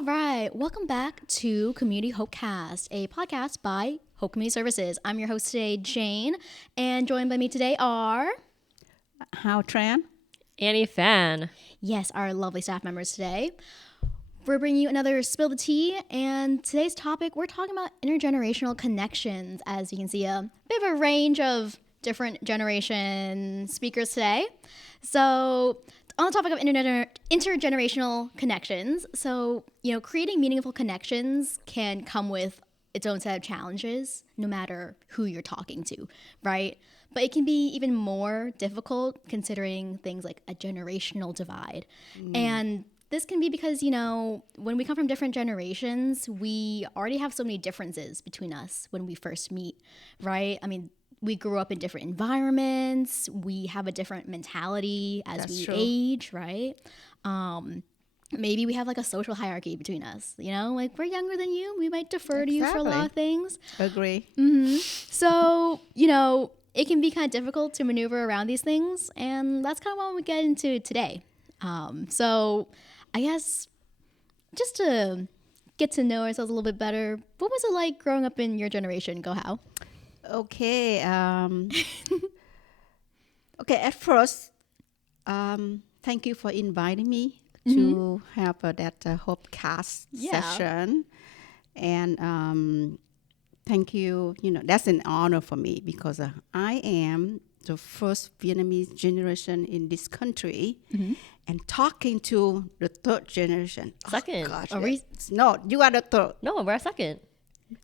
All right, welcome back to Community HOPEcast, a podcast by Hope Community Services. I'm your host today, Jane, and joined by me today are... How Tran? Annie Fan. Yes, our lovely staff members today. We're bringing you another Spill the Tea, and today's topic, we're talking about intergenerational connections. As you can see, a bit of a range of different generation speakers today. So on the topic of intergenerational connections, so, creating meaningful connections can come with its own set of challenges, no matter who you're talking to, right? But it can be even more difficult considering things like a generational divide. And this can be because, when we come from different generations, we already have so many differences between us when we first meet, right? I mean, we grew up in different environments. We have a different mentality as we age, right? Maybe we have like a social hierarchy between us, like we're younger than you. We might defer to you for a lot of things. Agree. So, it can be kind of difficult to maneuver around these things. And that's kind of what we get into today. So I guess just to get to know ourselves a little bit better, what was it like growing up in your generation? Go How? Okay. At first, thank you for inviting me to have that HOPEcast session. And thank you. That's an honor for me because I am the first Vietnamese generation in this country. And talking to the third generation. Second. Oh, gosh, no, you are the third. No, we're a second.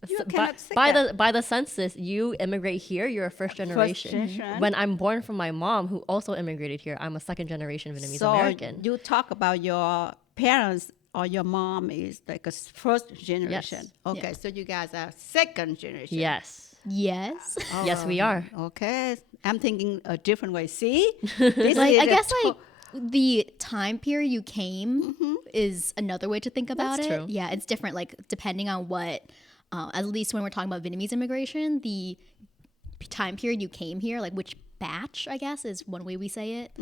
You cannot say by that. the census, you immigrate here. You're a first generation. When I'm born from my mom, who also immigrated here, I'm a second generation Vietnamese American. You talk about your parents or your mom is like a first generation. Yes. Okay, so you guys are second generation. Yes. Yes. Yes, we are. Okay, I'm thinking a different way. See, this Like, is I guess like the time period you came is another way to think about That's it. true. Yeah, it's different. Like depending on what, at least when we're talking about Vietnamese immigration, the time period you came here, like which batch, I guess, is one way we say it,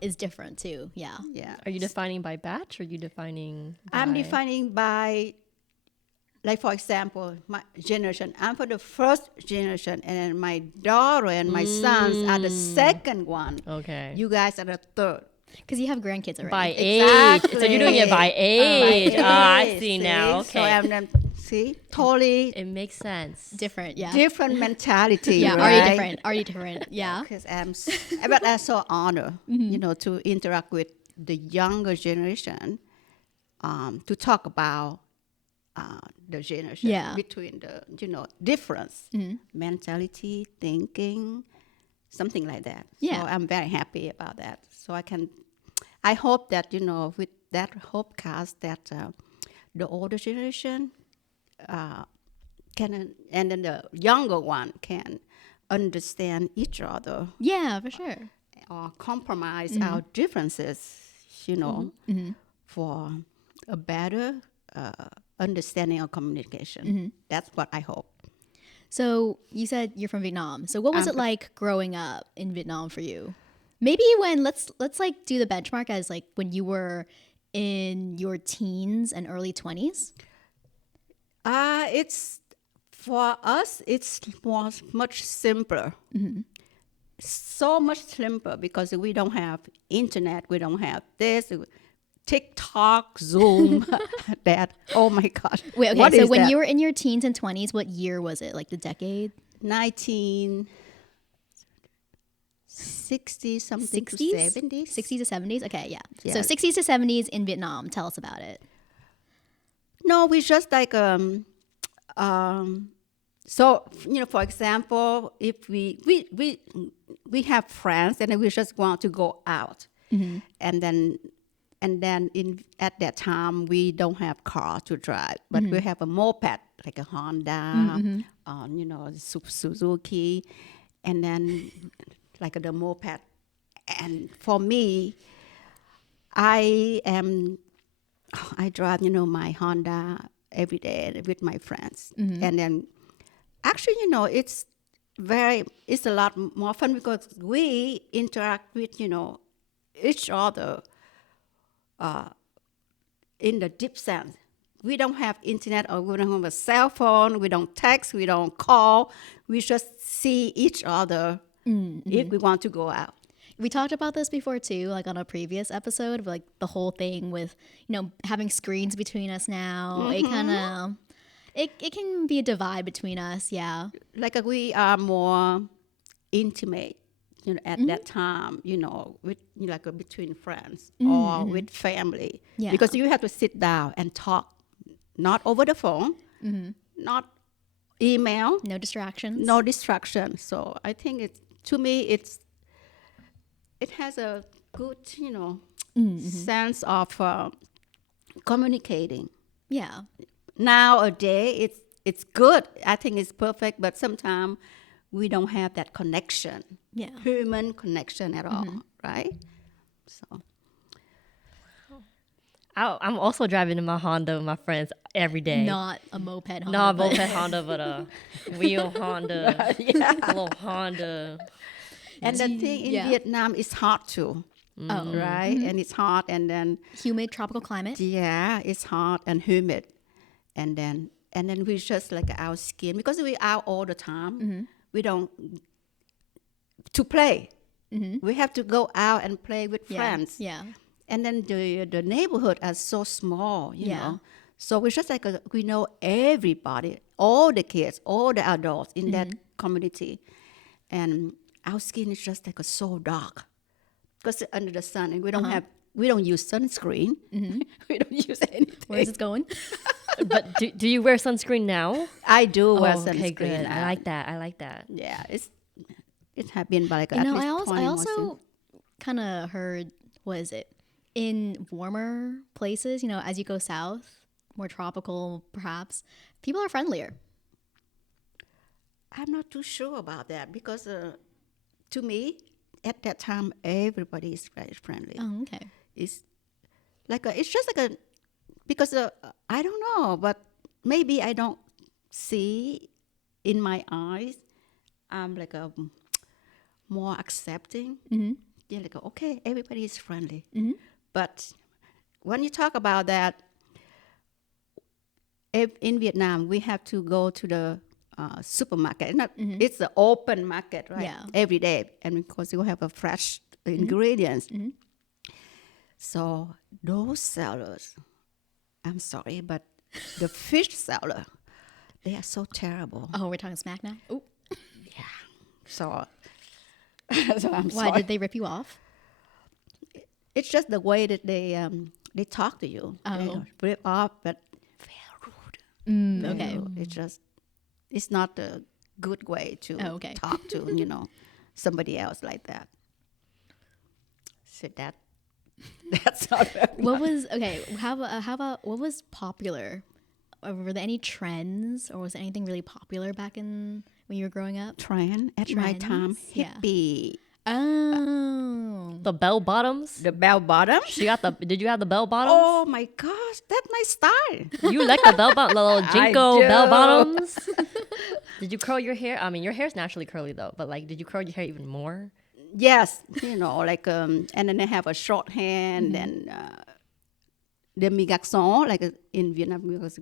is different too. Yeah. Yeah. Are you defining by batch or are you defining I'm by- defining by, like for example, my generation. I'm for the first generation, and then my daughter and my sons are the second one. Okay. You guys are the third. Because you have grandkids already. By age. So you're doing it by age. I age, see now. So Okay. I'm then, totally It makes sense. different. Yeah. different mentality. Yeah. right? Already different. Yeah. Because but I'm so honored, to interact with the younger generation, to talk about the generation between the, difference, mentality, thinking, something like that. Yeah. So I'm very happy about that. So I hope that, with that HOPEcast that the older generation can, and then the younger one can understand each other Yeah, for sure. or compromise our differences, for a better understanding of communication. That's what I hope. So you said you're from Vietnam. So what was it like growing up in Vietnam for you? Maybe when let's like do the benchmark as like when you were in your teens and early 20s. It's for us. It's much simpler. So much simpler because we don't have internet. We don't have this. TikTok, Zoom, that. Oh my God. Wait, okay. What So is when that? you were in your teens and 20s, what year was it? Like the decade? 1960 something to 60s? 70s. 60s to 70s? Okay, yeah. So Yes. 60s to 70s in Vietnam. Tell us about it. No, we just like so for example, if we have friends and then we just want to go out, and then at that time we don't have car to drive, but we have a moped like a Honda, Suzuki, and then like the moped. And for me, I drive, my Honda every day with my friends. And then actually, it's a lot more fun because we interact with, each other in the deep sense. we don't have internet or we don't have a cell phone. We don't text. We don't call. We just see each other if we want to go out. We talked about this before too, like on a previous episode, of like the whole thing with, having screens between us now. It kind of, it can be a divide between us, yeah. Like we are more intimate, at that time, with between friends or with family. Yeah. Because you have to sit down and talk, not over the phone, not email, No distractions. no distraction. So I think to me, it has a good, sense of communicating. Yeah. Nowadays, it's good. I think it's perfect, but sometimes we don't have that connection, human connection at all, right? So I'm also driving in my Honda with my friends every day. Not a moped Honda. Not a but- moped Honda, but a wheel Honda. A little Honda. and the thing in Vietnam is hot too, right? And it's hot, and then Humid tropical climate. it's hot and humid, and then we just like our skin because we out all the time. We don't to play. We have to go out and play with friends. Yeah. And then the neighborhood is so small, you Yeah. know. So we just like we know everybody, all the kids, all the adults in that community, and our skin is just like so dark because under the sun, and we don't use sunscreen. We don't use anything. Where is it going? But do you wear sunscreen now? I do wear Okay, sunscreen. good. I like that. Yeah, it has been like You at know, least I 20 months. also kind of heard, what is it? In warmer places, as you go south, more tropical perhaps, people are friendlier. I'm not too sure about that because to me, at that time, everybody is very friendly. Oh, okay. It's like it's just like because I don't know, but maybe I don't see in my eyes. I'm like more accepting. Yeah, like okay, everybody is friendly. But when you talk about that, in Vietnam, we have to go to the supermarket. It's an open market, right? Yeah. Every day, and because you have a fresh ingredients. So those sellers, I'm sorry, but the fish seller, they are so terrible. Oh, we're talking smack now? Ooh. So, so I'm Why, sorry. did they rip you off? It's just the way that they talk to you. Oh. They rip off, but very rude. Okay. It's not a good way to Oh, okay. talk to somebody else like that. So that's not very What was, okay, how about, what was popular? Were there any trends, or was there anything really popular back when you were growing up? trend at my time. Trends? Yeah. Hippie, Oh. The bell bottoms. the bell bottom. Did you have the bell bottoms? Oh my gosh, that's my style. You like the bell bottom, the little Jinko do. bell bottoms? Did you curl your hair? I mean, your hair's naturally curly though, but like, did you curl your hair even more? Yes, like and then they have a short hair, and then the mi garçon, like in Vietnam, because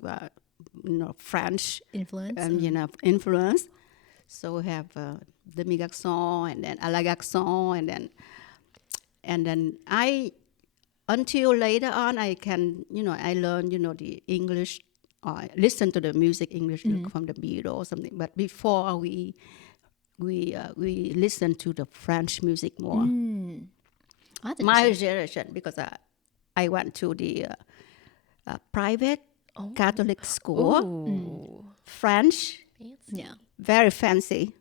French Influence? and influence. So we have the mi garçon, and then à la garçon, and then I until later on I can I learned the English, or listen to the music English from the Beatles or something. But before we listen to the French music more. That's My interesting. generation, because I went to the private Catholic school, Ooh. French, Yeah. very fancy.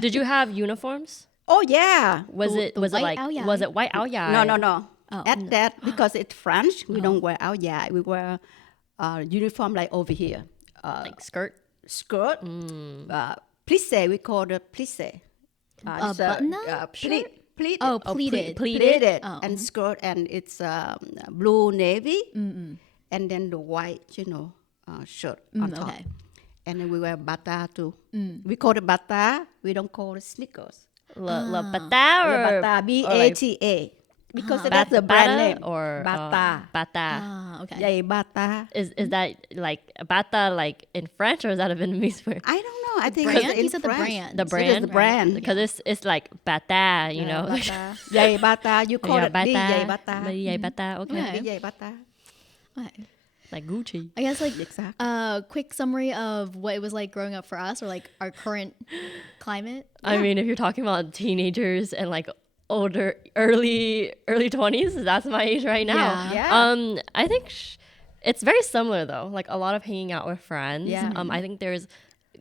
Did you have uniforms? Oh yeah. Was The- it the was it white like ao dai? was it white ao dai? No. Oh, At that, because it's French, we don't wear áo dài. We wear uniform like over here. Like skirt? Skirt, plissé, we call it plissé. A It's button-up pleat, pleated. Oh, pleated. Pleated Oh. and skirt, and it's blue navy, and then the white, shirt on top. Okay. And then we wear bata too. We call it bata. We don't call it sneakers. Le bata or Bata, or like BATA. because that's the brand name. Or Bata. Ah, okay. Yay bata. Is that like bata like in French, or is that a Vietnamese word? I don't know. I think Brand? it's in You said the French. brand. The It is brand? the brand. Because it's like bata, you know. Bata. Yay bata. You call Yeah, it di yay bata. Yay bata. Okay. Okay. Di yay bata. Okay. Like Gucci. I guess like Exactly. quick summary of what it was like growing up for us, or like our current climate. I mean, if you're talking about teenagers and like older, early 20s, that's my age right now. Yeah. I think it's very similar though. Like a lot of hanging out with friends. Yeah. I think there's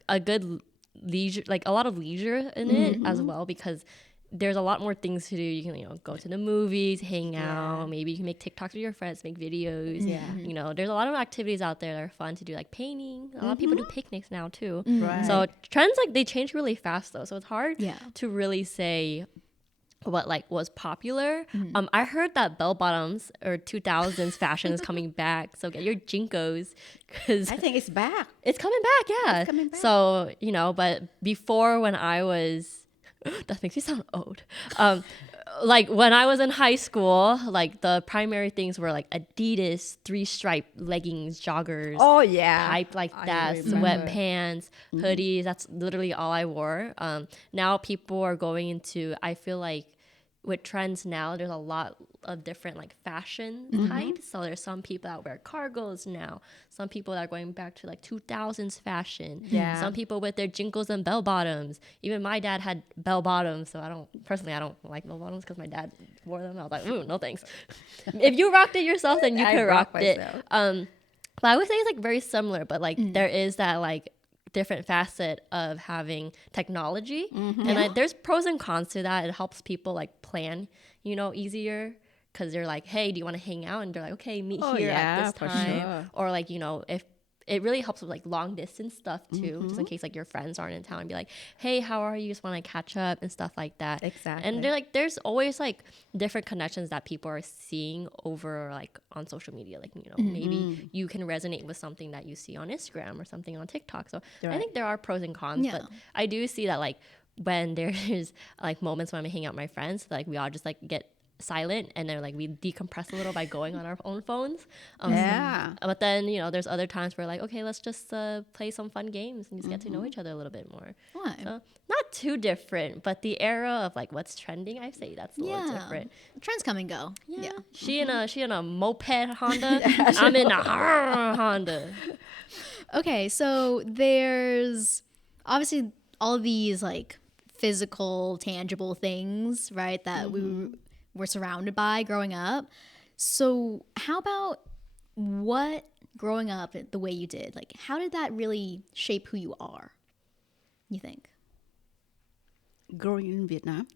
a good leisure, like a lot of leisure in it as well, because there's a lot more things to do. You can, go to the movies, hang out. Maybe you can make TikToks with your friends, make videos. Yeah. There's a lot of activities out there that are fun to do, like painting. A lot of people do picnics now too. Right. So trends, like, they change really fast though. So it's hard Yeah. to really say what like was popular. I heard that bell bottoms or 2000s fashion is coming back. So get your Jinkos, because I think it's back. it's coming back. Yeah. It's coming back. So, but before, when I was, that makes me sound old. Like when I was in high school, like the primary things were like Adidas 3-stripe leggings, joggers, Oh yeah. type like I that, remember. sweatpants, hoodies. That's literally all I wore. Now people are going into, I feel like with trends now, there's a lot of different like fashion types. So there's some people that wear cargos now. Some people that are going back to like 2000s fashion. Yeah. Some people with their jinkles and bell bottoms. Even my dad had bell bottoms. So I don't like bell bottoms because my dad wore them. I was like, ooh, no thanks. If you rocked it yourself, then you I could rock rock it. myself. But I would say it's like very similar, but like there is that like different facet of having technology, and there's pros and cons to that. It helps people like plan, easier, because they're like, hey, do you want to hang out? And they're like, okay, meet here at this for time. sure. Or like, if it really helps with like long distance stuff too, just in case like your friends aren't in town, and be like, hey, how are you? Just want to catch up and stuff like that. Exactly. And they're like, there's always like different connections that people are seeing over like on social media. Like, maybe you can resonate with something that you see on Instagram or something on TikTok. So I think there are pros and cons, Yeah. but I do see that like when there's like moments when I'm hanging out with my friends, like we all just like get silent, and then like we decompress a little by going on our own phones. Yeah. But then there's other times where like, okay, let's just play some fun games and just get to know each other a little bit more. Why? So not too different, but the era of like what's trending, I say that's a little different. Trends come and go. Yeah. She in a moped Honda. I'm in a Honda. Okay, so there's obviously all of these like physical, tangible things, right, that we were surrounded by growing up. So how about what growing up the way you did? Like, how did that really shape who you are, you think? Growing in Vietnam.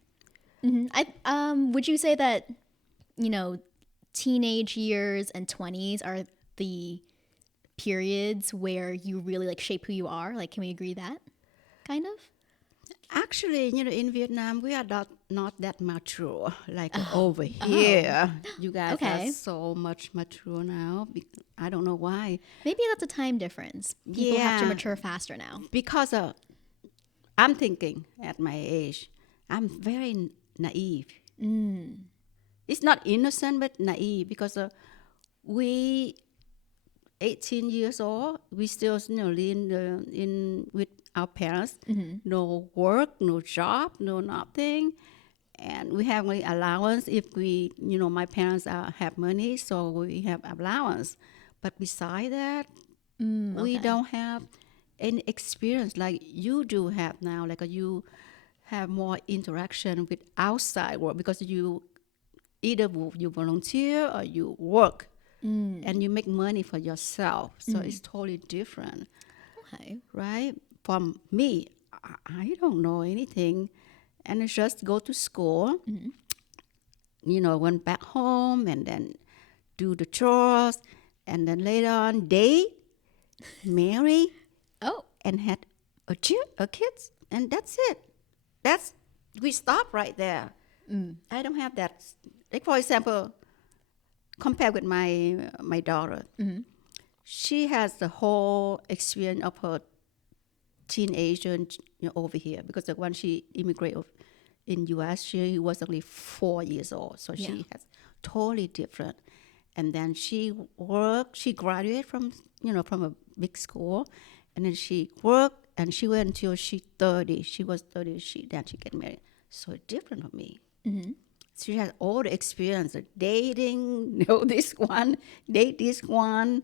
Would you say that, teenage years and 20s are the periods where you really like shape who you are? Like, can we agree that kind of? Actually, in Vietnam, we are not that mature like over here. You guys Okay. are so much mature now. I don't know why. Maybe that's a time difference. People have to Yeah. mature faster now. Because I'm thinking at my age, I'm very naive. It's not innocent, but naive, because we 18 years old, we still live in with our parents. No work, no job, no nothing. And we have like allowance if we, my parents have money, so we have allowance. But beside that, we don't have any experience like you do have now. Like you have more interaction with outside world, because you either you volunteer or you work, and you make money for yourself. So it's totally different, Okay. right? For me, I don't know anything, and I just go to school. Went back home and then do the chores, and then later on date, marry, Oh, and had a kids, and that's it. We stop right there. I don't have that. Like, for example, compared with my daughter, she has the whole experience of her teenager over here, because when she immigrated in U.S., she was only 4 years old, so she has totally different. And then she worked. She graduated from from a big school, and then she worked, and she went until she 30. She was 30. Then she get married. So different from me. She had all the experience of dating, know this one, date this one,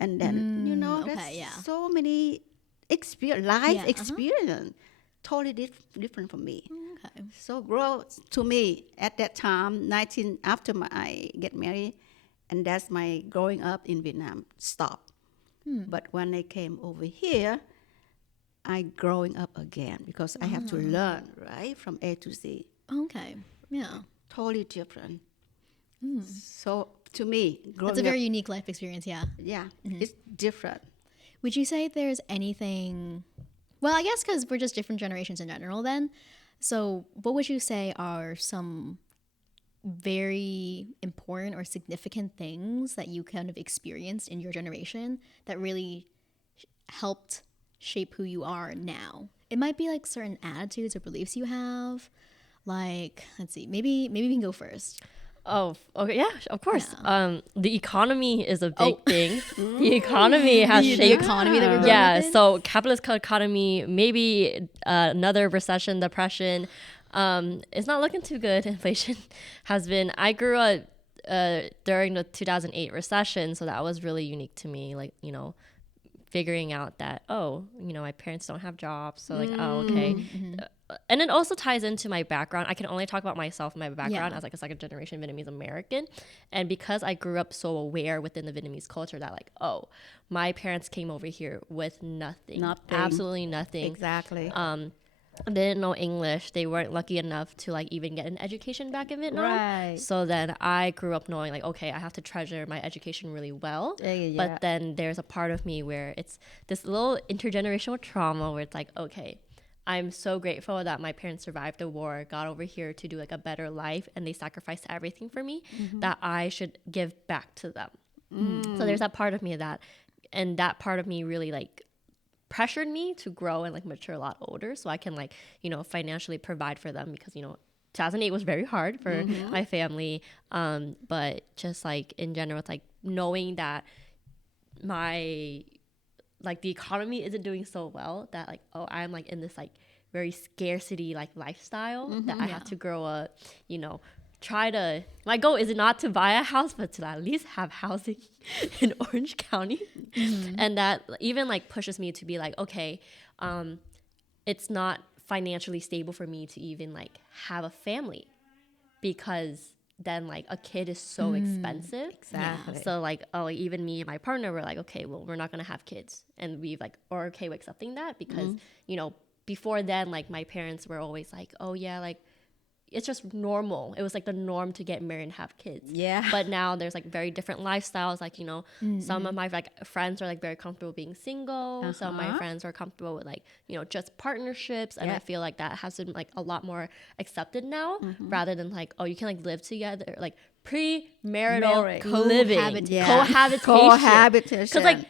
and then there's so many life experience, totally different from me. Okay. So growth to me at that time, 19 after I get married, and that's my growing up in Vietnam stopped. But when I came over here, I growing up again because I have to learn right from A to Z. Okay. Yeah. Totally different. So to me, growing That's a very up, unique life experience. Yeah. it's different. Would you say there's anything? Well, I guess because we're just different generations in general. Then, so what would you say are some very important or significant things that you kind of experienced in your generation that really helped shape who you are now? It might be like certain attitudes or beliefs you have. Like, let's see, maybe we can go first. Oh, okay, yeah, of course. The economy is a big thing. The economy has The shaped. economy that we're growing Yeah, up in? so capitalist economy, maybe another recession, depression. It's not looking too good. Inflation has been. I grew up during the 2008 recession, so that was really unique to me. Like, figuring out that, my parents don't have jobs, so like, oh, okay. And it also ties into my background. I can only talk about myself and my background as like a second generation Vietnamese American. And because I grew up so aware within the Vietnamese culture that like, oh, my parents came over here with nothing. Absolutely nothing. Exactly. Didn't know English. They weren't lucky enough to like even get an education back in Vietnam. Right. So then I grew up knowing like, okay, I have to treasure my education really well. But then there's a part of me where it's this little intergenerational trauma where it's like, okay, I'm so grateful that my parents survived the war, got over here to do like a better life, and they sacrificed everything for me, that I should give back to them. So there's that part of me and that part of me really like pressured me to grow and like mature a lot older so I can like, financially provide for them because, 2008 was very hard for my family. But just like in general, it's like knowing that the economy isn't doing so well that like, oh, I'm like in this like very scarcity like lifestyle that I have to grow up, my goal is not to buy a house, but to at least have housing in Orange County. And that even like pushes me to be like, okay, it's not financially stable for me to even like have a family because then like a kid is so expensive. Exactly. So like, even me and my partner were like, okay, well, we're not gonna have kids, and we've like are okay with accepting that because before then like my parents were always like, oh yeah, like it's just normal. It was like the norm to get married and have kids. Yeah. But now there's like very different lifestyles. Like, some of my like friends are like very comfortable being single. Some of my friends are comfortable with like, just partnerships. And I feel like that has been like a lot more accepted now rather than like, oh, you can like live together, like premarital living, cohabitation. Because like,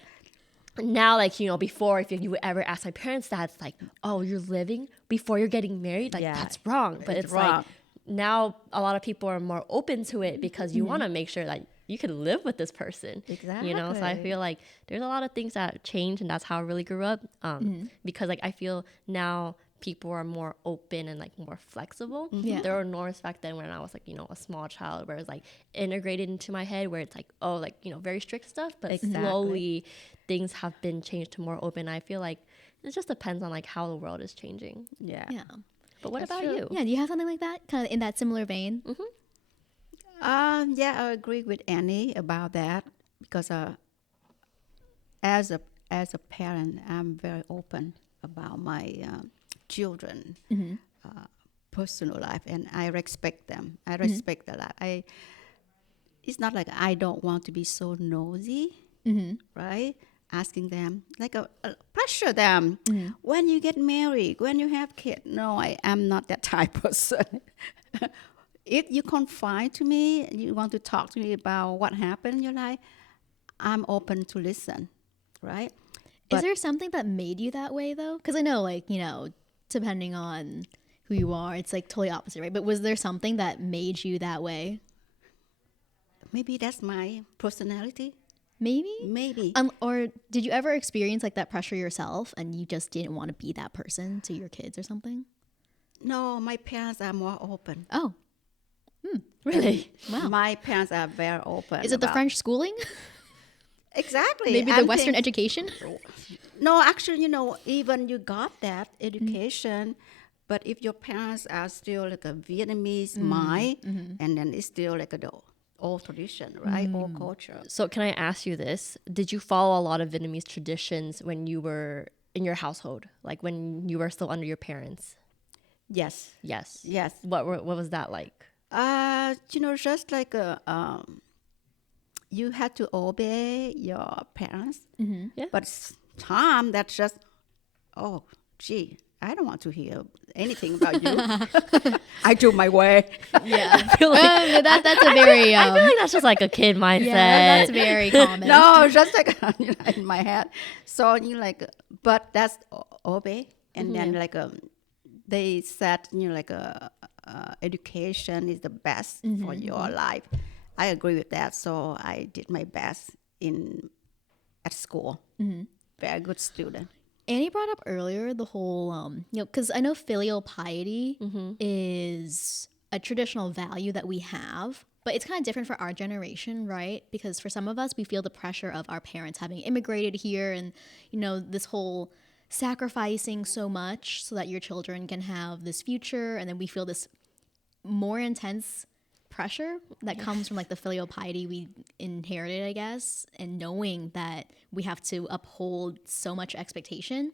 now, like, before, if you would ever ask my parents that, it's like, oh, you're living before you're getting married? Like, that's wrong. But it's wrong. like, now a lot of people are more open to it because you want to make sure that you can live with this person. Exactly. So I feel like there's a lot of things that change, and that's how I really grew up. Because, like, I feel now people are more open and like more flexible. There were norms back then when I was like, a small child where it's like integrated into my head where it's like, oh, like, very strict stuff, but slowly things have been changed to more open. I feel like it just depends on like how the world is changing. Yeah. But what That's about true. you? Yeah. Do you have something like that, kind of in that similar vein? Yeah, I agree with Annie about that because as a parent, I'm very open about my children personal life, and I respect them. I respect their life. It's not like I don't want to be so nosy, right? Asking them, like pressure them. When you get married, when you have kids. No, I am not that type of person. If you confide to me, you want to talk to me about what happened in your life, I'm open to listen, right? Is there something that made you that way though? Because I know, like, depending on who you are. It's like totally opposite, right? But was there something that made you that way? Maybe that's my personality. Maybe? Maybe. Or did you ever experience like that pressure yourself and you just didn't want to be that person to your kids or something? No, my parents are more open. Oh, Really? wow. My parents are very open. Is it the about- French schooling? Exactly. Maybe I the Western think- education? No, actually, even you got that education, but if your parents are still like a Vietnamese mind, and then it's still like the old tradition, right? Old culture. So can I ask you this? Did you follow a lot of Vietnamese traditions when you were in your household? Like when you were still under your parents? Yes. Yes. Yes. What was that like? Just like you had to obey your parents. Yeah. But Tom, that's just, oh, gee, I don't want to hear anything about you. I do my way. Yeah. I feel like, that's a very, I feel like that's just like a kid mindset. yeah, that's very common. No, just like in my head. So but that's obey. And then they said, education is the best for your life. I agree with that. So I did my best at school. Very good student. Annie brought up earlier the whole, because I know filial piety is a traditional value that we have, but it's kind of different for our generation, right? Because for some of us, we feel the pressure of our parents having immigrated here and, this whole sacrificing so much so that your children can have this future. And then we feel this more intense pressure that comes from like the filial piety we inherited, I guess, and knowing that we have to uphold so much expectation.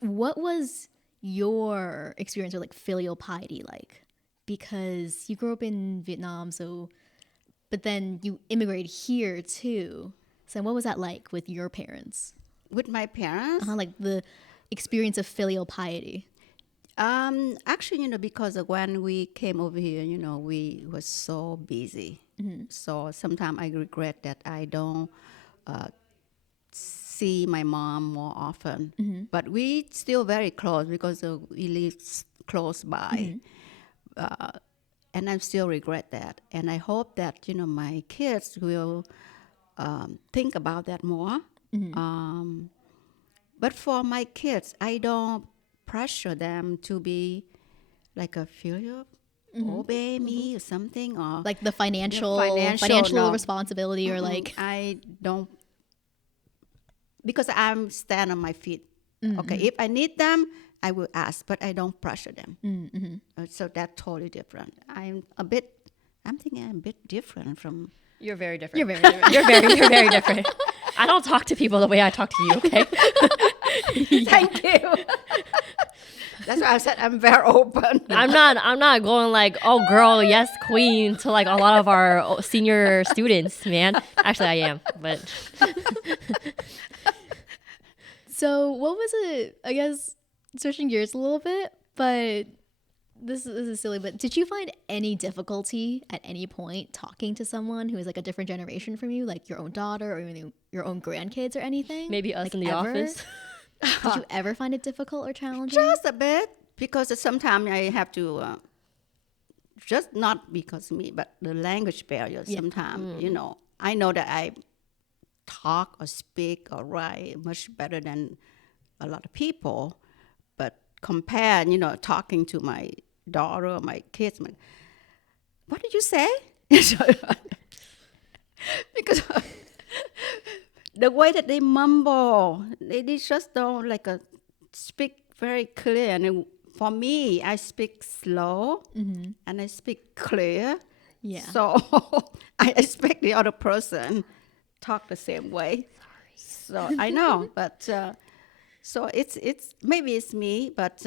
What was your experience with like filial piety like? Because you grew up in Vietnam, but then you immigrated here too. So what was that like with your parents? With my parents? Like the experience of filial piety. Actually, because when we came over here, we were so busy. So sometimes I regret that I don't see my mom more often. But we still very close because we live close by. And I still regret that. And I hope that, my kids will think about that more. But for my kids, I don't pressure them to be like a filial, obey me or something, or Like the financial no. responsibility or like I don't, because I'm stand on my feet. Okay, if I need them, I will ask, but I don't pressure them. So that's totally different. I'm thinking I'm a bit different from. You're very different. you're very different. You're very different. I don't talk to people the way I talk to you, okay? Thank you. That's why I said I'm very open. I'm not going like, oh girl, yes, queen to like a lot of our senior students, man. Actually I am, but So what was it, I guess, switching gears a little bit, but this is silly, but did you find any difficulty at any point talking to someone who is like a different generation from you, like your own daughter or even your own grandkids or anything? maybe us Like in the ever? office. Did you ever find it difficult or challenging? Just a bit, because sometimes I have to, just not because of me, but the language barrier sometimes, I know that I talk or speak or write much better than a lot of people, but compare, talking to my daughter or my kids, what did you say? Because the way that they mumble, they just don't speak very clear. And for me, I speak slow and I speak clear. Yeah. So I expect the other person talk the same way. So I know, but so it's maybe it's me, but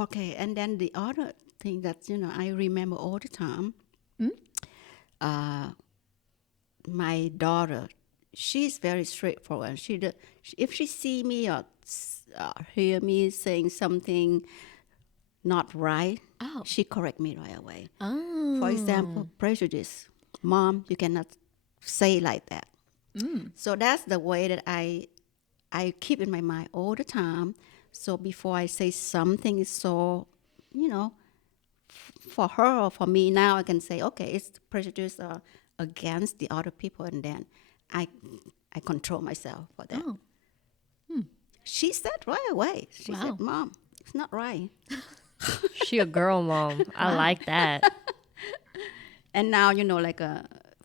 okay. And then the other thing that I remember all the time, my daughter, she's very straightforward. If she see me or hear me saying something not right, she correct me right away. Oh. For example, prejudice. Mom, you cannot say like that. So that's the way that I keep in my mind all the time. So before I say something is so, for her or for me now, I can say, okay, it's prejudiced against the other people, and then I control myself for that. Oh. She said right away. She Wow. said, "Mom, it's not right." She a girl mom. I like that. And now, like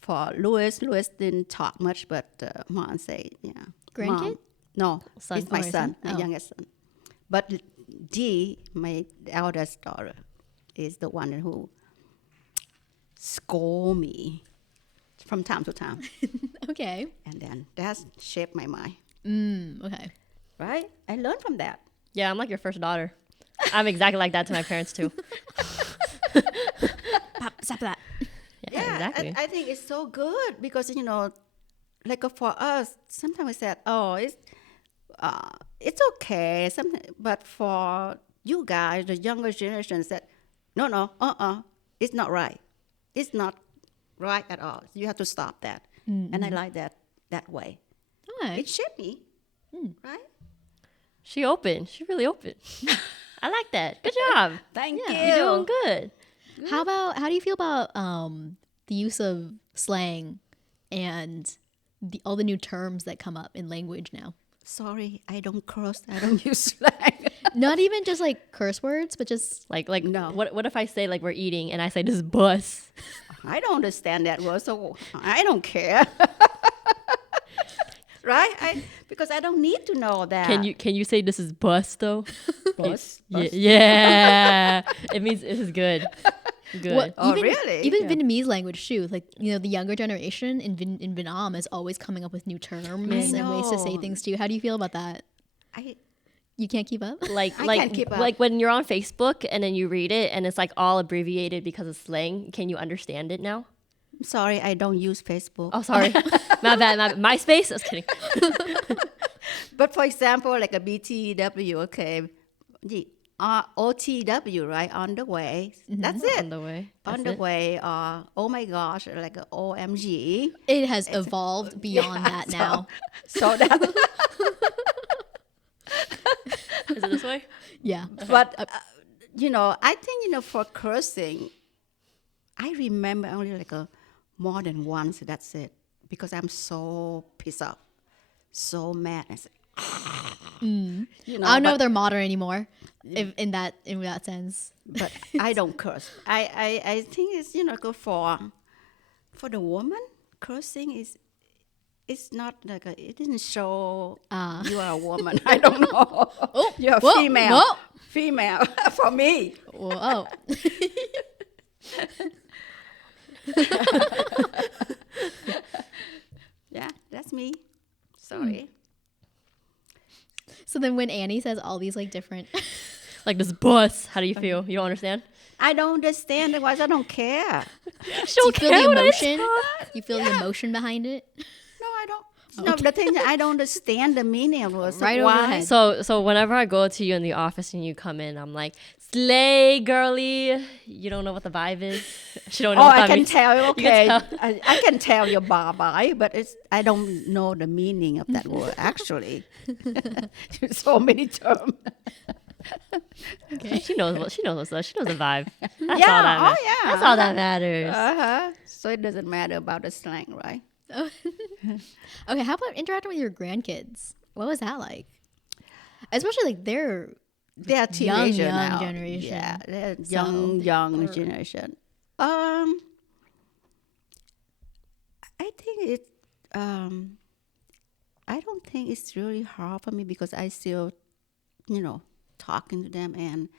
for Louis didn't talk much, but Mom say, yeah. Grandkid? Mom, no, Son. it's my Oh, your son, son? my Oh. youngest son. But Dee, my eldest daughter, is the one who scold me from time to time. Okay. And then that shaped my mind, Okay. right? I learned from that. Yeah, I'm like your first daughter. I'm exactly like that to my parents too. Pop, stop that. Yeah, exactly. I think it's so good because, like for us, sometimes we said, oh, it's okay. But for you guys, the younger generation said, no, it's not right. It's not right at all. You have to stop that. And I like that way. All right. It shaped me, right? She open. She really open. I like that. Good job. Thank you. You're doing good. How do you feel about the use of slang and all the new terms that come up in language now? Sorry, I don't curse. I don't use slang. Not even just like curse words, but just Like No. what if I say like we're eating and I say this is bus? I don't understand that word, so I don't care. Right? Because I don't need to know that. Can you say this is bus though? Bus? Yeah, yeah. It means this is good. Good. what Oh, even really? even Vietnamese language too. Like the younger generation in Vietnam is always coming up with new terms and ways to say know. things too. How do you feel about that? I You can't keep up. Like I like can't keep up. like when you're on Facebook and then you read it and it's like all abbreviated because of slang. Can you understand it now? I'm sorry, I don't use Facebook. Oh, sorry. My bad. MySpace? I was kidding. But for example, like a BTW, okay, OTW, right? On the way. That's it. On the way. On That's the it. way. Oh my gosh, like a OMG. It has evolved beyond that now. So that. Is it this way? Yeah. But I think for cursing, I remember only like more than once. That's it, because I'm so pissed off, so mad. I said, I don't know but- if they're modern anymore. In that sense. but I don't curse. I think it's good for the woman. Cursing is. It's not like it didn't show you are a woman. I don't know. Oh, You're a whoa, female. whoa. Female for me. Whoa. Yeah, that's me. Sorry. So then when Annie says all these like different Like this bus. How do you feel? You don't understand? I don't understand. Otherwise, I don't care. She do you don't feel care the what I emotion? talk. You feel the emotion behind it? No, I don't. No, the thing is, I don't understand the meaning of it. So Right over the why? head. So whenever I go to you in the office and you come in, I'm like, slay, girly. You don't know what the vibe is. She don't know Oh, what I that can means. tell. You Okay, can tell. I can tell you bye-bye, but I don't know the meaning of that word actually. So many terms. She knows what she knows. She knows the vibe. That's Yeah, all that oh, matters. yeah. That's all that matters. So it doesn't matter about the slang, right? Okay, how about interacting with your grandkids? What was that like? Especially like they're They are teenager young now. generation. Yeah, they're So- young generation. I think it. I don't think it's really hard for me because I still, talking to them, and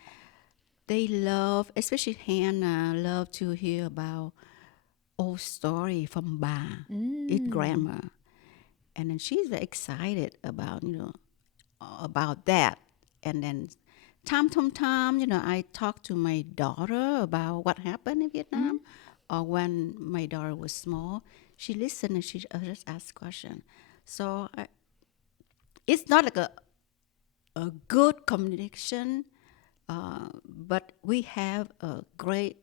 they love, especially Hannah, love to hear about old story from Ba, its grandma, and then she's very excited about that. And then time to time, I talk to my daughter about what happened in Vietnam, or when my daughter was small, she listened and she just asked questions. So it's not like a good communication, but we have a great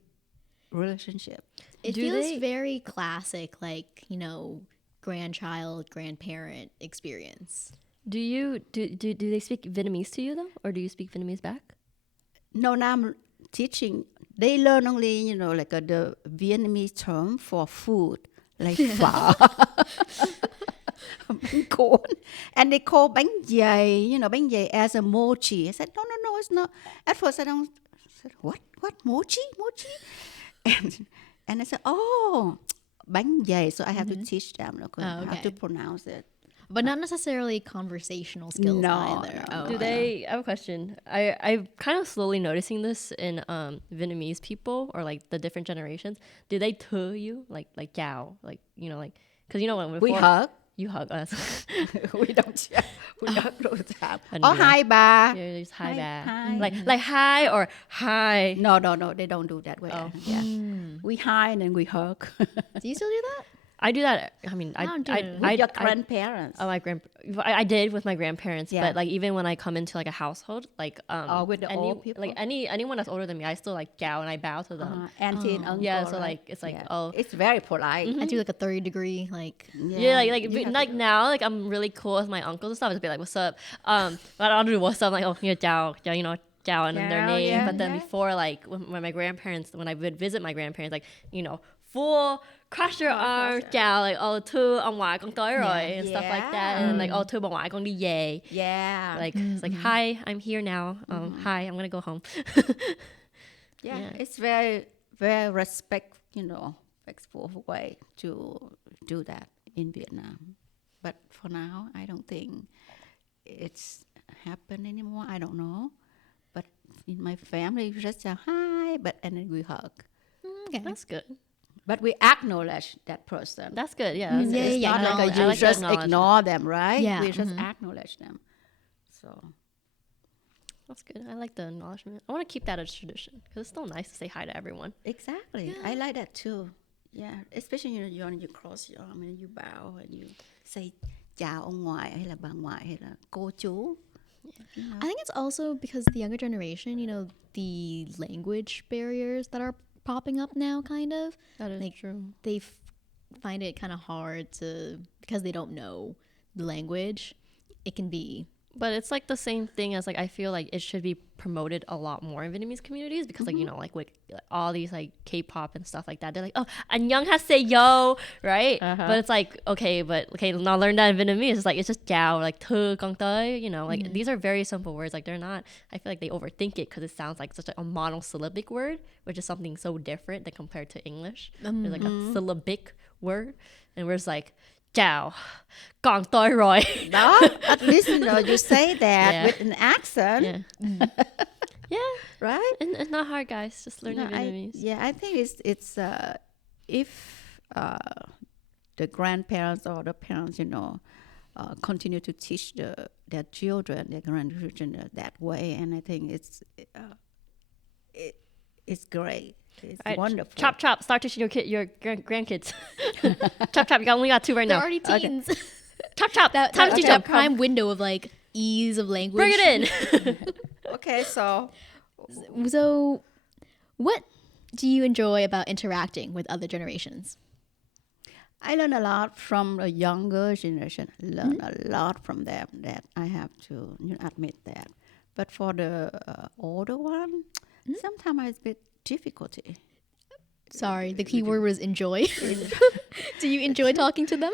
relationship. It Do feels they- very classic, like, grandchild, grandparent experience. Do they speak Vietnamese to you though, or do you speak Vietnamese back? No, now I'm teaching. They learn only, like the Vietnamese term for food, like phở, bánh cuốn. And they call bánh dày, bánh dày as a mochi. I said, no, it's not. At first I said, what, mochi? And I said, oh, bánh dày. So I have to teach them how to pronounce it. But not necessarily conversational skills either. No. Do they? I have a question. I'm kind of slowly noticing this in Vietnamese people or like the different generations. Do they to you like chào, like because when We before, hug. you hug us. We don't. We hug all the time. Oh, hi, ba. Yeah, just hi, ba. Hi. Like hi or hi. No, they don't do that way. Oh. Yeah. We hi and then we hug. Do you still do that? I do that. I mean, With your grandparents. I did with my grandparents, Yeah. but like even when I come into like a household, like with the old people? like anyone that's older than me, I still like bow and I bow to them. Auntie and uncle. Yeah, so right? like it's like Yeah. It's very polite. I do like a 30-degree, like Yeah, you have to like now, like I'm really cool with my uncles and stuff. Just be like, "What's up?" But I don't do what's up. Like, oh, ciao, ciao, and then their Ciao, name. yeah, But then yeah. before, like when my grandparents, when I would visit my grandparents, like full cross your arms, ciao, like thư ông ngoại con tới rồi and stuff like that, and then like thư bà ngoại con đi về. Yeah. Like it's like hi, I'm here now. Hi, I'm gonna go home. Yeah. It's very, very respectful way to do that in Vietnam. But for now, I don't think it's happened anymore. I don't know. But in my family, we just say hi, and then we hug. okay. That's good. But we acknowledge that person. That's good. Yeah. That's Yeah, good. yeah, Not like I you like to just acknowledge ignore them, right? Yeah, We just acknowledge them. So That's good. I like the acknowledgement. I want to keep that as a tradition because it's still nice to say hi to everyone. exactly, I like that too. Yeah, especially you cross your arm and you bow and you say chào ông ngoại hay là bà ngoại hay là cô chú. I think it's also because the younger generation, the language barriers that are popping up now, kind of. That is Like, true. They find it kind of hard because they don't know the language. It can be. But it's like the same thing as like I feel like it should be promoted a lot more in Vietnamese communities because like with all these like K-pop and stuff like that, they're like, oh, 안녕하세요, right? But it's like okay, now learn that in Vietnamese. It's like it's just chào, like thư con tới, like these are very simple words. Like they're not. I feel like they overthink it because it sounds like such a monosyllabic word, which is something so different than compared to English. There's like a syllabic word, and we're just like. Chào, con tới rồi. No, at least you say that Yeah. with an accent, Yeah, right? and it's not hard, guys. Just learn Vietnamese. I think it's if the grandparents or the parents, continue to teach their children, their grandchildren that way, and I think it's great. It's All right, wonderful. Chop. Start teaching your grandkids. chop. You only got 2 right They're now. already teens. Chop. That Time to teach them. that prime window of like ease of language. Bring it in. Okay, so So, what do you enjoy about interacting with other generations? I learn a lot from the younger generation. Learn a lot from them. That I have to admit that. But for the older one, sometimes it's a bit difficulty. Sorry, the key word was enjoy. Do you enjoy talking to them?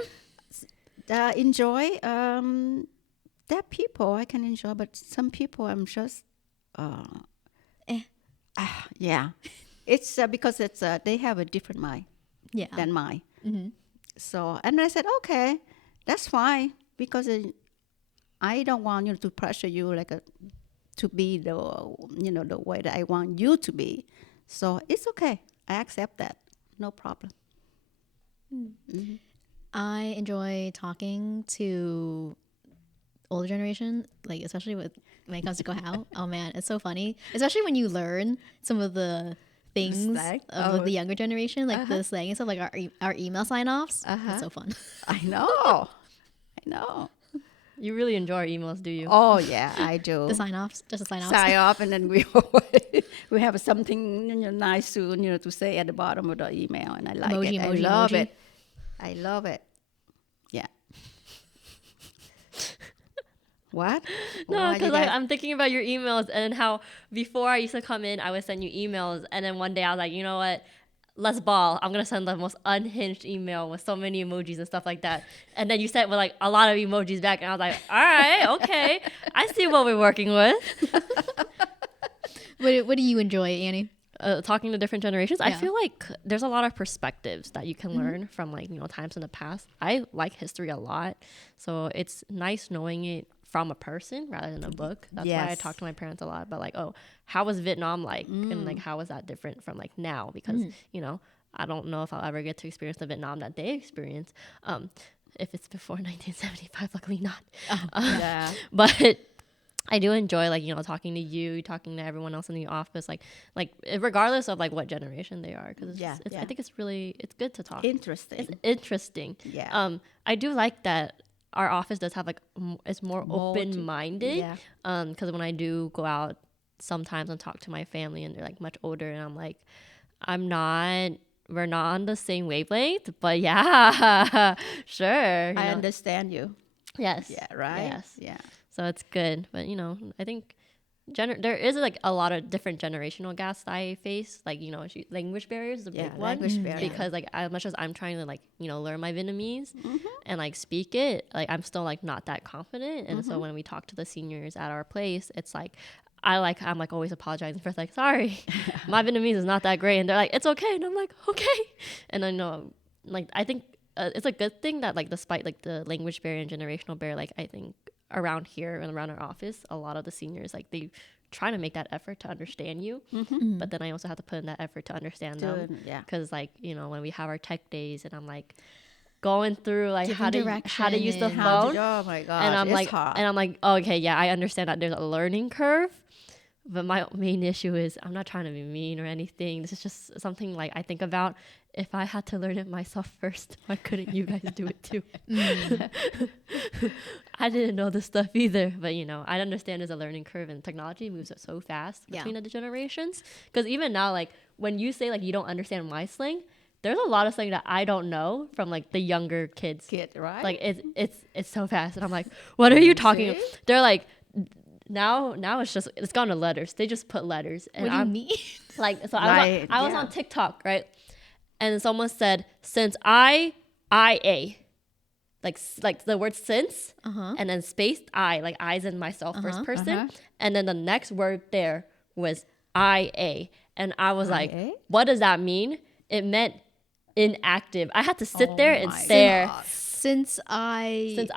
Enjoy. There are people I can enjoy, but some people I'm just. Yeah, it's because it's they have a different mind than mine. So and I said okay, that's fine because I don't want to pressure you to be the the way that I want you to be. So it's okay. I accept that. No problem. I enjoy talking to older generation, like especially when it comes to go out. Oh man, it's so funny. Especially when you learn some of the things slang? of the younger generation, like the slang and stuff, like our email sign-offs. It's so fun. I know. I know. You really enjoy our emails, do you? Oh yeah, I do. The sign-offs, just the sign-offs. Sign off, and then we have something nice to say at the bottom of the email, and I like it. I love emoji. it. I love it. Yeah. What? No, Why you because guys? I'm thinking about your emails and how before I used to come in, I would send you emails, and then one day I was like, you know what? Let's ball. I'm gonna send the most unhinged email with so many emojis and stuff like that. And then you sent with like a lot of emojis back, and I was like, all right, okay, I see what we're working with. What do you enjoy, Annie? Talking to different generations, I Yeah. feel like there's a lot of perspectives that you can learn from like, you know, times in the past. I like history a lot, so it's nice knowing it from a person rather than a book. That's why I Yes. talk to my parents a lot about like, oh, how was Vietnam like, and like how was that different from like now, because you know, I don't know if I'll ever get to experience the Vietnam that they experienced, if it's before 1975. Luckily not. Yeah. But I do enjoy like, you know, talking to you, talking to everyone else in the office, like regardless of like what generation they are, because Yeah, I think it's good to talk. Interesting. It's interesting. Yeah. I do like that our office does have like it's more open minded. yeah. Because when I do go out sometimes and talk to my family and they're like much older, and I'm like, we're not on the same wavelength, but yeah, sure. I understand you. Yes. Yeah, right? Yes. Yeah. So it's good, but you know, I think there is like a lot of different generational gaps that I face. Like, you know, language barriers is a Yeah, big language one, barrier. because like as much as I'm trying to like, you know, learn my Vietnamese and like speak it, like I'm still like not that confident. And so when we talk to the seniors at our place, it's like I'm like always apologizing for like, sorry, my Vietnamese is not that great, and they're like, it's okay, and I'm like, okay, and I know, like I think it's a good thing that like despite like the language barrier and generational barrier, like I think around here and around our office, a lot of the seniors like they try to make that effort to understand you, but then I also have to put in that effort to understand them, Yeah. because like, you know, when we have our tech days and I'm like going through like Giving how to direction use the and phone, Oh my gosh. and I'm it's like hard. oh, okay, yeah, I understand that there's a learning curve, but my main issue is I'm not trying to be mean or anything. This is just something like I think about, if I had to learn it myself first, why couldn't you guys do it too? I didn't know this stuff either, but you know, I understand there's a learning curve, and technology moves so fast between the generations. Because even now, like when you say like you don't understand my slang, there's a lot of slang that I don't know from like the younger kids. Right? Like it's so fast, and I'm like, what are you talking? See? They're like, now it's gone to letters. They just put letters, and What do you I'm mean? like, so Right, I was yeah. on TikTok, right? And someone said, since I a like the word since, and then spaced I, like I's in myself first person, and then the next word there was IA, and I was like, IA? what does that mean? It meant inactive. I had to sit there and my stare Since I since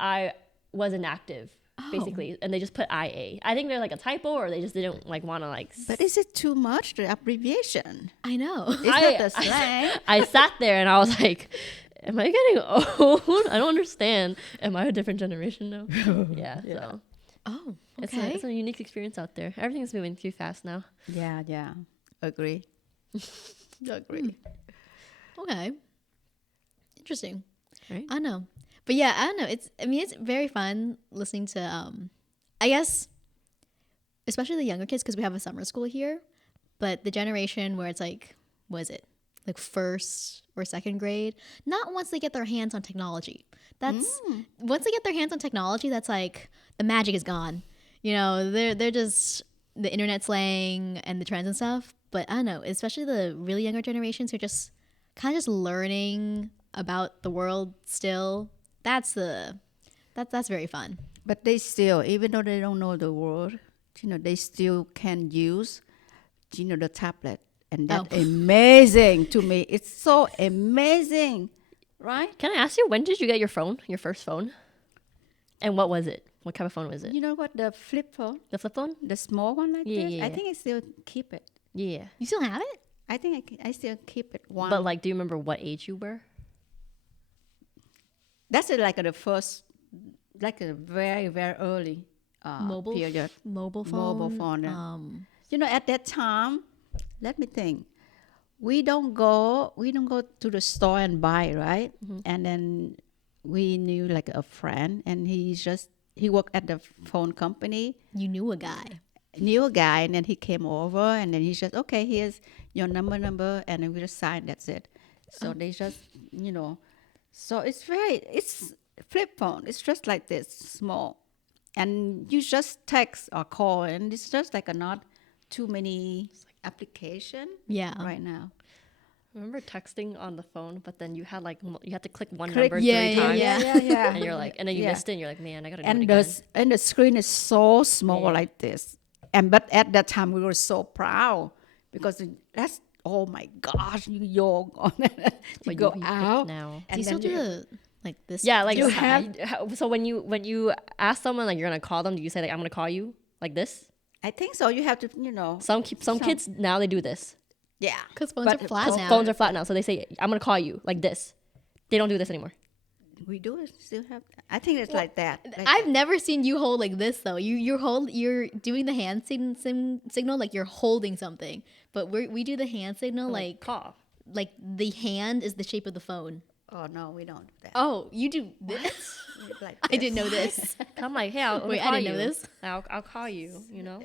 I was inactive, basically, and they just put IA. I think there's like a typo, or they just didn't like want to like. But is it too much, the abbreviation? I know. It's not the slang. I sat there and I was like, am I getting old? I don't understand. Am I a different generation now? Yeah. So Oh, it's okay. it's a unique experience out there. Everything's moving too fast now. Yeah. Agree. Agree. Okay. Interesting. Right? I know. But yeah, I don't know. It's very fun listening to I guess especially the younger kids, because we have a summer school here, but the generation where it's like, what is it? Like first or second grade, not once they get their hands on technology. That's once they get their hands on technology, that's like the magic is gone. You know, they're just the internet slang and the trends and stuff. But I don't know, especially the really younger generations who are just kind of just learning about the world still. That's very fun. But they still, even though they don't know the word, they still can use, the tablet. And that's amazing to me. It's so amazing, right? Can I ask you, when did you get your first phone? And what was it? What kind of phone was it? You know what? The flip phone, The flip phone? the small one like Yeah, this. yeah, I yeah. think I still keep it. Yeah. You still have it? I think I still keep it. One. But like, do you remember what age you were? That's like the first, like a very, very early period. Mobile phone. Mobile phone. At that time, let me think. We don't go to the store and buy, right? And then we knew like a friend, and he worked at the phone company. You knew a guy. Knew a guy, and then he came over, and then he just, okay, here's your number, and then we just signed. That's it. So they just, so it's flip phone. It's just like this, small. and you just text or call, and it's just like not too many application Yeah. right now. Remember texting on the phone, but then you had like you had to click one Click- number Yeah, three yeah, times, yeah. and you're like, and then you Yeah. missed it, and you're like, man, I gotta do it And again. and the screen is so small Yeah. like this. And but at that time we were so proud because that's, oh my gosh, you But go you out. now. Do you still then do the like this? Yeah, like You so when you ask someone like you're gonna call them, do you say like I'm gonna call you like this? I think so. You have to, Some kids now they do this. yeah. Because phones But are flat Because now. phones are flat now, so they say I'm gonna call you like this. They don't do this anymore. We do it, still have. I think it's like that. Like I've never seen you hold like this though. You're doing the hand signal like you're holding something, but we do the hand signal like Call. like the hand is the shape of the phone. oh no, we don't do that. Oh, you do this? Like I didn't know this. I'm like, hey, I'll Wait, I call didn't know you. this. I'll call you. You know.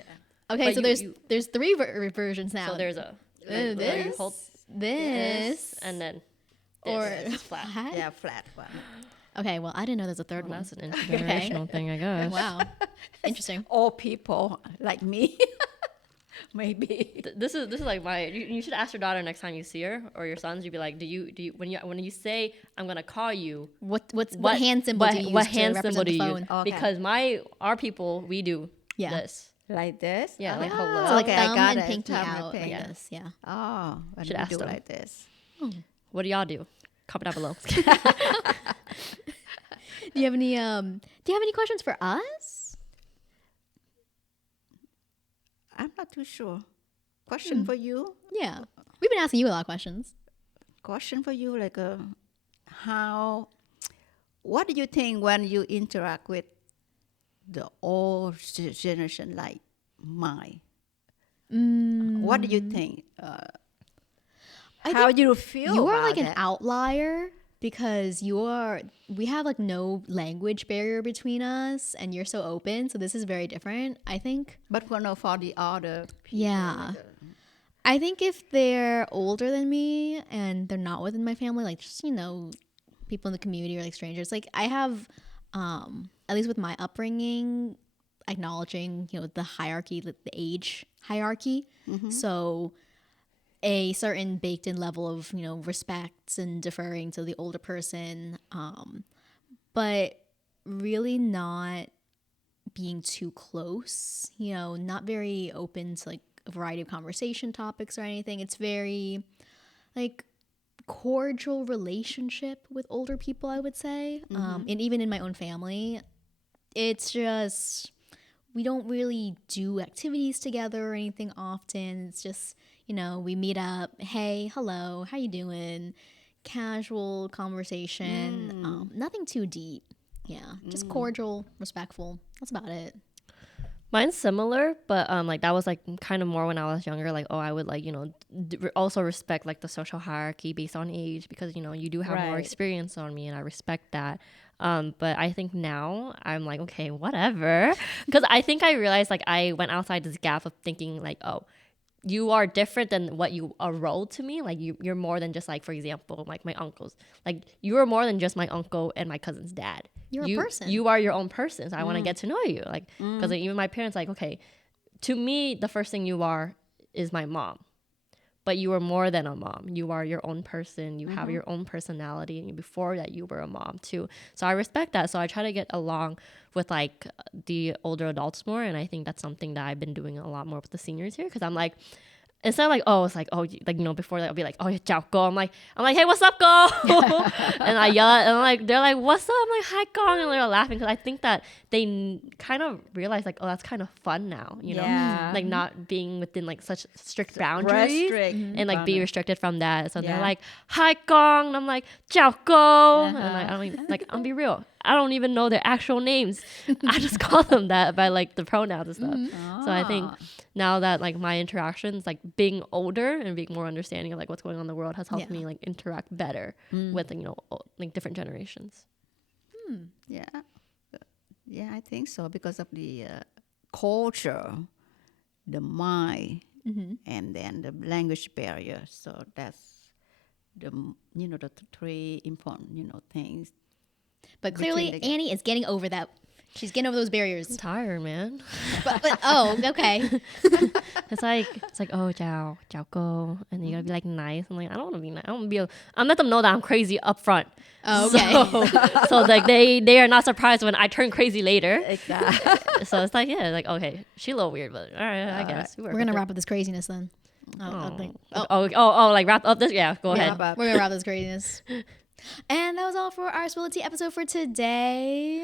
Okay, But so you- there's three versions now. So there's a This, where you hold this, and then or this is flat. flat? Yeah, flat one. Okay, well I didn't know there's a third Well, one. that's an intergenerational thing, I guess. Wow, interesting. All people like me, maybe. This is like my. You should ask your daughter next time you see her or your sons. You'd be like, do you when you say I'm gonna call you, What hand symbol do you use what to hand represent symbol do the you phone? use? Okay. Because our people we do Yeah. this. Like this? Yeah, like Ah, hello. So like okay, I thumb got and it. pinky Thumb and out like pinky. Yeah. this. Yeah. Oh, when Should we ask do them. like this. What do y'all do? Comment down below. Do you have any questions for us? I'm not too sure. Question for you? Yeah, we've been asking you a lot of questions. Question for you, like what do you think when you interact with the old generation like mine? What do you think? How do you feel You are about like an that? outlier because we have like no language barrier between us and you're so open, so this is very different, I think. But for the other people, Yeah. I think if they're older than me and they're not within my family, like just, people in the community or like strangers, like I have, at least with my upbringing, acknowledging, the hierarchy, the age hierarchy. So a certain baked in level of, respect and deferring to the older person, but really not being too close, not very open to like a variety of conversation topics or anything. It's very like cordial relationship with older people, I would say. And even in my own family, it's just we don't really do activities together or anything often. It's just, we meet up, hey, hello, how you doing? Casual conversation, nothing too deep. Yeah, just cordial, respectful. That's about it. Mine's similar, but like that was like kind of more when I was younger. Like, I would like also respect like the social hierarchy based on age because you do have more Right. experience on me, and I respect that. But I think now I'm like, okay, whatever, because I think I realized like I went outside this gap of thinking like, oh, you are different than what you are rolled to me. Like you're more than just like, for example, like my uncles. Like you are more than just my uncle and my cousin's dad. You're a person. You are your own person. So I want to get to know you. Like because even my parents like, okay, to me the first thing you are is my mom. But you are more than a mom. You are your own person. You have your own personality. And before that, you were a mom too. So I respect that. So I try to get along with like the older adults more. And I think that's something that I've been doing a lot more with the seniors here. Because I'm like, instead of like, before that, I'll be like, oh, ciao, go. I'm like, hey, what's up, go? And I yell at, and like, they're like, what's up? I'm like, hi, gong. And they're laughing because I think that they kind of realize like, oh, that's kind of fun now, Yeah. like not being within like such strict boundaries and like be restricted from that. So they're Yeah. like, hi, gong. And I'm like, ciao, go. And like, I don't even, like, I'll be real. I don't even know their actual names. I just call them that by like the pronouns and stuff. So I think now that like my interactions, like being older and being more understanding of like what's going on in the world has helped me like interact better with like different generations. Yeah. Yeah, I think so because of the culture, the mind, and then the language barrier. So that's the three important things. But clearly, Between the- Annie is getting over that. She's getting over those I'm barriers. tired, man. But oh, okay. It's like oh, ciao go, and you gotta be like nice. I'm like, I don't want to be nice. I want to be. I'm let them know that I'm crazy up front. Oh, okay. So like they are not surprised when I turn crazy later. Exactly. So it's like, yeah, like, okay, she's a little weird, but all right, I guess We're gonna wrap up this craziness then. Like wrap up this. Yeah, go ahead. But We're gonna wrap this craziness. And that was all for our Spility episode for today.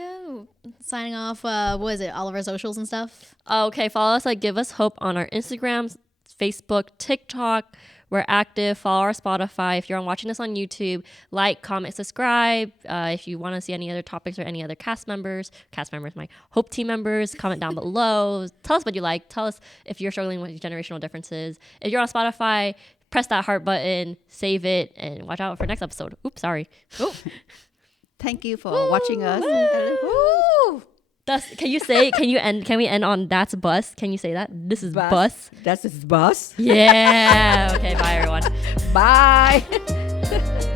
Signing off. What is it? All of our socials and stuff. Okay, follow us, like, Give Us Hope on our Instagram, Facebook, TikTok. We're active. Follow our Spotify. If you're watching this on YouTube, like, comment, subscribe. If you want to see any other topics or any other cast members, my Hope team members, comment down below. Tell us what you like. Tell us if you're struggling with generational differences. If you're on Spotify, press that heart button, save it, and watch out for next episode. Oops, sorry. thank you for watching us. Can we end on that's bus? Can you say that? This is bus. That's his bus. Yeah. Okay, bye everyone. Bye.